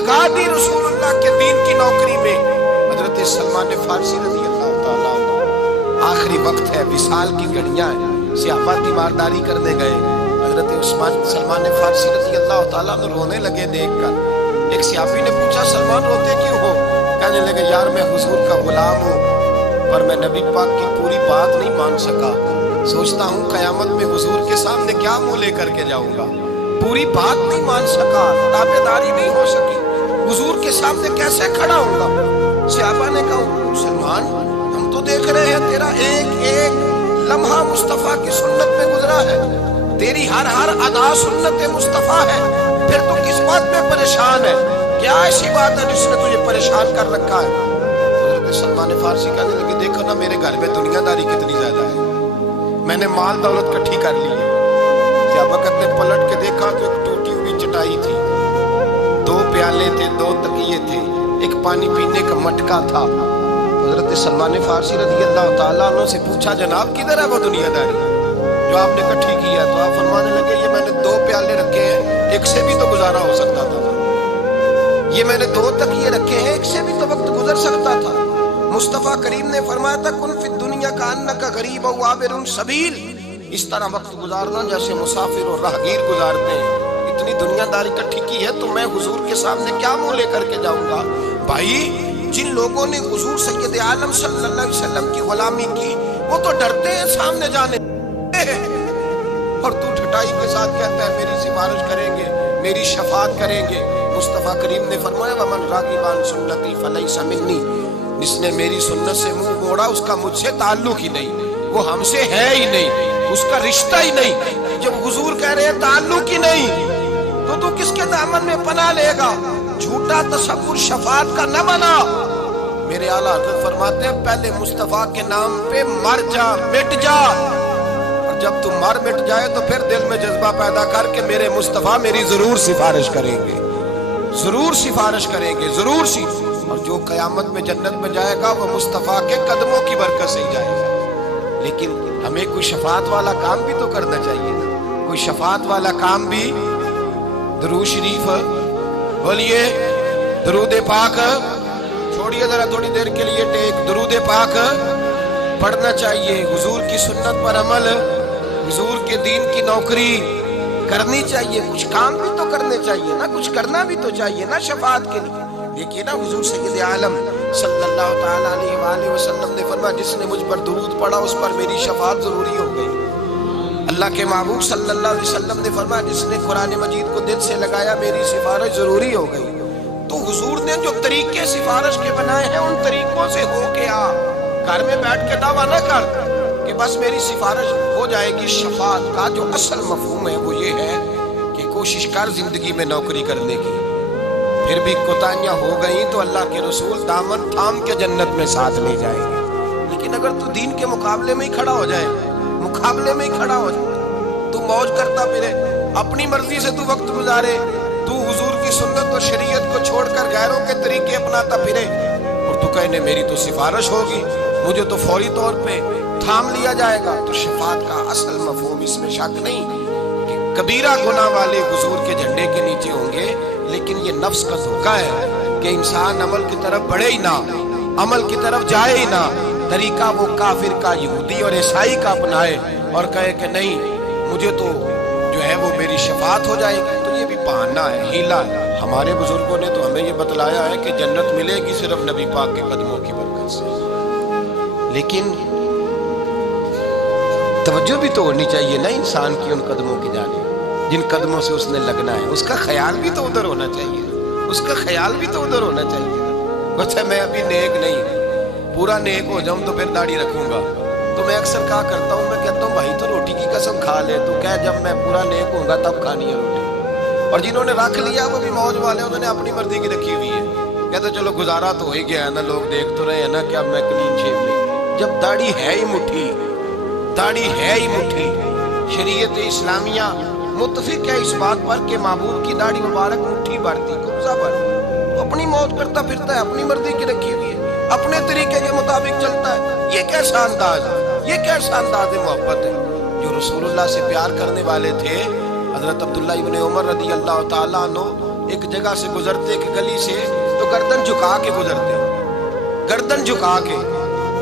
लगा दी रसूल अल्लाह के दीन की नौकरी में। हजरत सलमान फारसी रज़ी अल्लाह ताला अन्हु, आखिरी वक्त है, विसाल की घड़ियां हैं, सहाबा तीमारदारी करने गए। हजरत सलमान फारसी रज़ी अल्लाह ताला अन्हु रोने लगे देखकर। एक सहाबी ने पूछा, सलमान रोते क्यों हो? कहने लगे, यार मैं हुजूर का गुलाम हूँ, पर मैं नबी पाक की पूरी बात नहीं मान सका। सोचता हूँ कयामत में हुजूर के सामने क्या मुंह लेकर के जाऊंगा। पूरी बात नहीं मान सका, ताबेदारी नहीं हो सकी, हुजूर के सामने कैसे खड़ा होगा। सहाबा ने कहा, सलमान हम तो देख रहे हैं तेरा एक एक लम्हा मुस्तफा की सुन्नत में गुजरा है, तेरी हर हर अदा सुन्नत मुस्तफा है, फिर तो किस बात में परेशान है? क्या ऐसी बात है जिसने तुझे परेशान कर रखा है? हजरत सलमान फारसी कहने लगे, देखो ना मेरे घर में दुनियादारी कितनी ज्यादा है, मैंने माल दौलत इकट्ठी कर ली है। सहाबा ने पलट के देखा तो एक टूटी हुई चटाई थी, 2 प्याले थे, 2 तकिए थे, एक पानी पीने का मटका था। हजरत सलमान फारसी रज़ी अल्लाह ताला अन्हु से पूछा, जनाब किधर है वो दुनियादारी जो आपने इकट्ठी की है? तो आप फरमाने लगे, ये मैंने 2 प्याले रखे हैं, एक से भी तो गुजारा हो सकता था। ये मैंने 2 तकिए रखे हैं, एक से भी तो वक्त गुजर सकता था। मुस्तफा करीम ने फरमाया था, कुन फिद दुनिया का अन्ना का गरीब व आबिरुन सबील, इस तरह वक्त गुजारना जैसे मुसाफिर और राहगीर गुजारते हैं। इतनी दुनियादारी इकट्ठी की है तो मैं हुजूर के सामने क्या मुंह लेकर के जाऊंगा? भाई, जिन लोगों ने हुजूर सैयद आलम सल्लल्लाहु अलैहि वसल्लम की गुलामी की, वो तो डरते हैं सामने जाने, और तू ठटाई के साथ कहता है मेरी सिफारिश करेंगे, मेरी शफात करेंगे। मुस्तफा करीम ने फरमाया, वमन रागिबान सुन्नती फलैसा मिन्नी, जिसने मेरी सुन्नत से मुंह मोड़ा उसका मुझसे ताल्लुक ही नहीं, वो हमसे है ही नहीं, उसका रिश्ता ही नहीं। जब हुजूर कह रहे हैं ताल्लुक ही नहीं, तो तू किसके दामन में पनाह लेगा? झूठा तसव्वुर शफात का न बना। मेरे आला हज़रत फरमाते हैं, पहले मुस्तफा के नाम पे मर जा, मिट जा, और जब तू मर मिट जाए तो फिर दिल में जज्बा पैदा करके मेरे मुस्तफा मेरी जरूर सिफारिश करेंगे, जरूर सिफारिश करेंगे, जरूर सी। और जो कयामत में जन्नत में जाएगा वो मुस्तफा के कदमों की बरकत से ही जाएगा। लेकिन हमें कोई शफात वाला काम भी तो करना चाहिए ना, कोई शफात वाला काम भी। दरूद शरीफ बोलिए, दरूद पाक छोड़िए जरा थोड़ी देर के लिए टेक, दरूद पाक पढ़ना चाहिए। हुजूर की सुन्नत पर अमल, हुजूर के दीन की नौकरी करनी चाहिए। कुछ काम भी तो करने चाहिए ना, कुछ करना भी तो चाहिए ना शफात के लिए। देखिए ना, हुजूर सैयद आलम सल्लल्लाहु ताला अलैहि वसल्लम ने फरमाया, जिसने मुझ पर दुरूद पढ़ा उस पर मेरी शफात जरूरी हो गई। अल्लाह के महबूब सल्लल्लाहु अलैहि वसल्लम ने फरमाया, जिसने कुरान मजीद को दिल से लगाया मेरी सिफारिश जरूरी हो गई। तो हुजूर ने जो तरीके सिफारिश के बनाए हैं उन तरीकों से हो के आ, घर में बैठ के दावा न कर कि बस मेरी सिफारिश हो जाएगी। शफात का जो असल मफहूम है वो ये है कि कोशिश कर जिंदगी में नौकरी करने की, फिर भी कोताहियां हो गई तो अल्लाह के रसूल दामन थाम के जन्नत में साथ ले जाएंगे। लेकिन अगर तू दीन के मुकाबले में ही खड़ा हो जाए, मुकाबले में ही खड़ा हो जाए, तू मौज करता फिरे, अपनी मर्जी से तू वक्त गुजारे, तू हुजूर की सुन्नत और शरीयत को छोड़कर गैरों के तरीके अपनाता फिरे, और तू कहने मेरी तो सिफारिश होगी, मुझे तो फौरी तौर पे थाम लिया जाएगा, तो शफात का असल मफहूम इसमें शक नहीं कि कबीरा गुनाह वाले हुजूर के झंडे के नीचे होंगे। लेकिन ये नफ्स का धोखा है कि इंसान अमल की तरफ बढ़े ही ना, अमल की तरफ जाए ही ना, तरीका वो काफिर का, यहूदी और ईसाई का अपनाए और कहे कि नहीं मुझे तो जो है वो मेरी शफात हो जाएगी। तो ये भी बहाना है, हीला है। हमारे बुजुर्गों ने तो हमें ये बतलाया है कि जन्नत मिलेगी सिर्फ नबी पाक के कदमों की बरकत से। लेकिन तवज्जो भी तो होनी चाहिए ना इंसान की उन कदमों की जाने, जिन कदमों से उसने लगना है, उसका ख्याल भी तो उधर होना चाहिए, उसका ख्याल भी तो उधर होना चाहिए। अच्छा मैं अभी नेक नहीं, पूरा नेक हो जाऊं तो फिर दाढ़ी रखूंगा, तो मैं अक्सर क्या करता हूँ, मैं कहता हूँ भाई तो रोटी की कसम खा ले, तो क्या जब मैं पूरा नेक होऊंगा तब खानी है रोटी। और जिन्होंने रख लिया वो भी मौज वाले, उन्होंने अपनी मर्जी की रखी हुई है, कहते चलो गुजारा तो हो ही गया है ना, लोग देख तो रहे हैं ना कि अब मैं क्लीन शेव नहीं। जब दाढ़ी है ही मुट्ठी, दाढ़ी है ही मुट्ठी, शरीयत इस्लामिया मुत्तफिक है इस बात पर कि महबूब की दाढ़ी मुबारक मुट्ठी भरती कब्जा भर, तो अपनी मौत करता फिरता है, अपनी मर्जी की रखी हुई है, अपने तरीके के मुताबिक चलता है। ये कैसा अंदाज है, ये कैसा अंदाज मोहब्बत है। जो रसूलुल्लाह से प्यार करने वाले थे, हजरत अब्दुल्लाह इब्न उमर रज़ी अल्लाह ताला अन्हु ایک جگہ سے گزرتے ایک گلی سے تو گردن جھکا کے گزرتے، گردن جھکا کے۔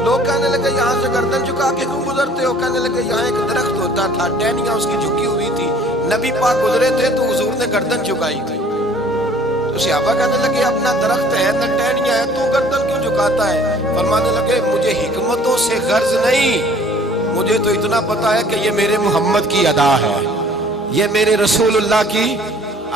لوگ کہنے لگے یہاں سے گردن جھکا کے کیوں گزرتے ہو؟ کہنے لگے یہاں ایک درخت ہوتا تھا، ٹہنیاں اس کی جھکی ہوئی تھی، نبی پاک گزرے تھے تو حضور نے گردن جھکائی تھی۔ تو صحابہ کہنے لگے اپنا درخت ہے نہ ٹہنیاں ہے، تو گردن کیوں جھکاتا ہے؟ فرمانے لگے مجھے حکمتوں سے غرض نہیں، مجھے تو اتنا پتا ہے کہ یہ میرے محمد کی ادا ہے، یہ میرے رسول اللہ کی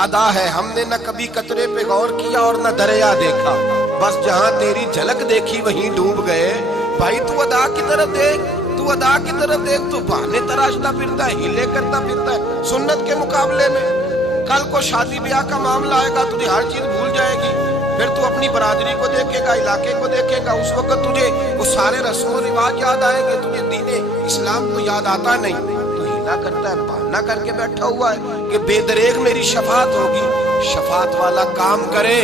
ادا ہے۔ ہم نے نہ کبھی قطرے پہ غور کیا اور نہ دریا دیکھا، بس جہاں تیری جھلک دیکھی وہیں ڈوب گئے۔ بھائی تو ادا کی طرف دیکھ، تو ادا کی طرف دیکھ، تو بہانے تراشتا پھرتا ہے، ہیلے کرتا پھرتا ہے سنت کے مقابلے میں۔ کل کو شادی بیاہ کا معاملہ آئے گا، تجھے ہر چیز بھول جائے گی، پھر تو اپنی برادری کو دیکھے گا، علاقے کو دیکھے گا، اس وقت تجھے وہ سارے رسم و رواج یاد آئیں گے، تجھے دین اسلام کو یاد آتا نہیں، تو ہیلا کرتا ہے، بہانہ کر کے بیٹھا ہوا ہے کہ بے دریغ میری شفاعت ہوگی۔ شفاعت والا کام کرے،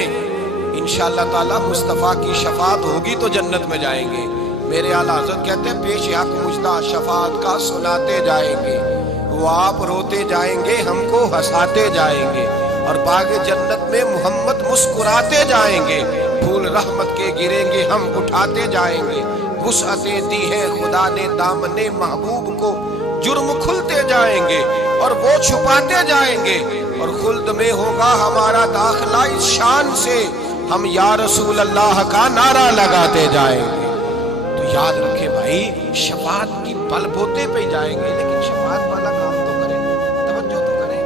انشاءاللہ تعالی مصطفیٰ کی شفاعت ہوگی تو جنت میں جائیں گے۔ میرے اعلیٰ حضرت کہتے ہیں پیش حق مجدہ شفاعت کا سناتے جائیں گے، وہ آپ روتے جائیں گے، ہم کو ہنساتے جائیں گے، اور باغ جنت میں محمد مسکراتے جائیں گے، پھول رحمت کے گریں گے ہم اٹھاتے جائیں گے۔ وسعتیں دی ہے خدا نے دامن محبوب کو، جرم کھلتے جائیں گے اور وہ چھپاتے جائیں گے، اور خلد میں ہوگا ہمارا داخلہ اس شان سے، ہم یا رسول اللہ کا نعرہ لگاتے جائیں گے۔ تو یاد رکھے بھائی، شفاعت کی بل بوتے پہ جائیں گے، لیکن شفاعت والا کام تو کریں، توجہ تو کریں۔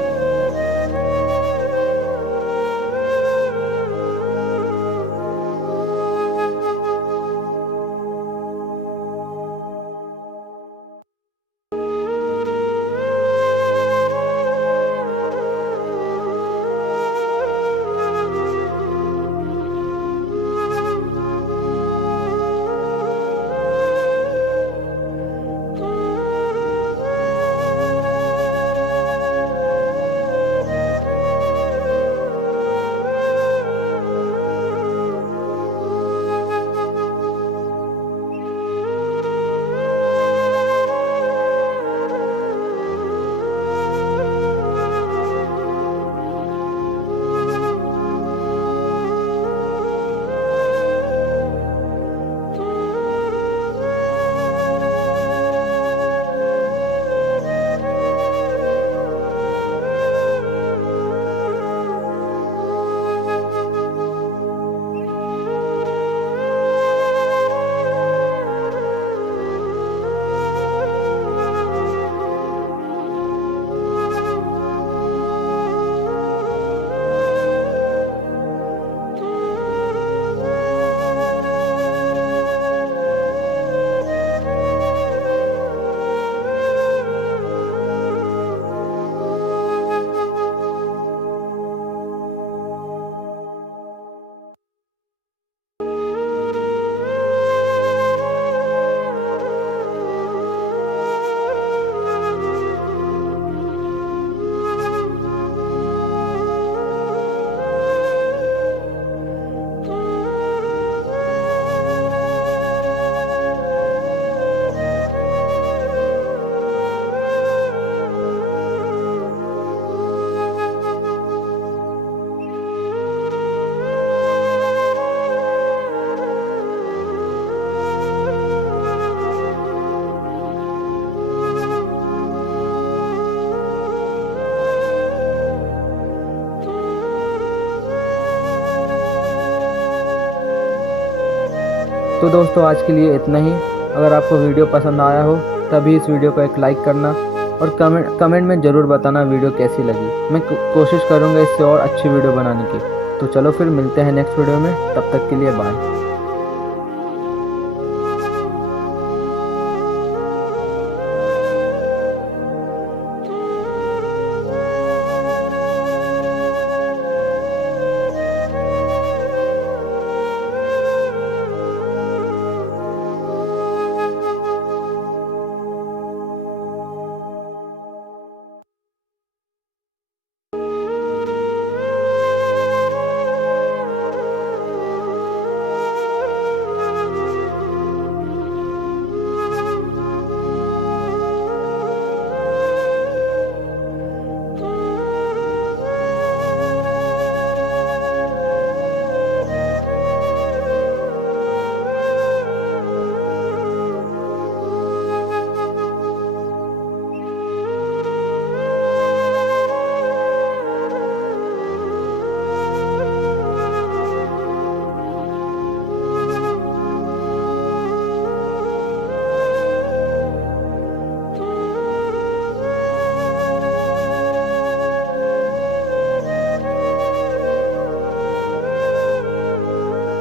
تو دوستو آج کے لیے اتنا ہی۔ اگر آپ کو ویڈیو پسند آیا ہو تبھی اس ویڈیو کو ایک لائک کرنا، اور کمنٹ میں ضرور بتانا ویڈیو کیسی لگی۔ میں کوشش کروں گا اس سے اور اچھی ویڈیو بنانے کی۔ تو چلو پھر ملتے ہیں نیکسٹ ویڈیو میں، تب تک کے لیے بائے۔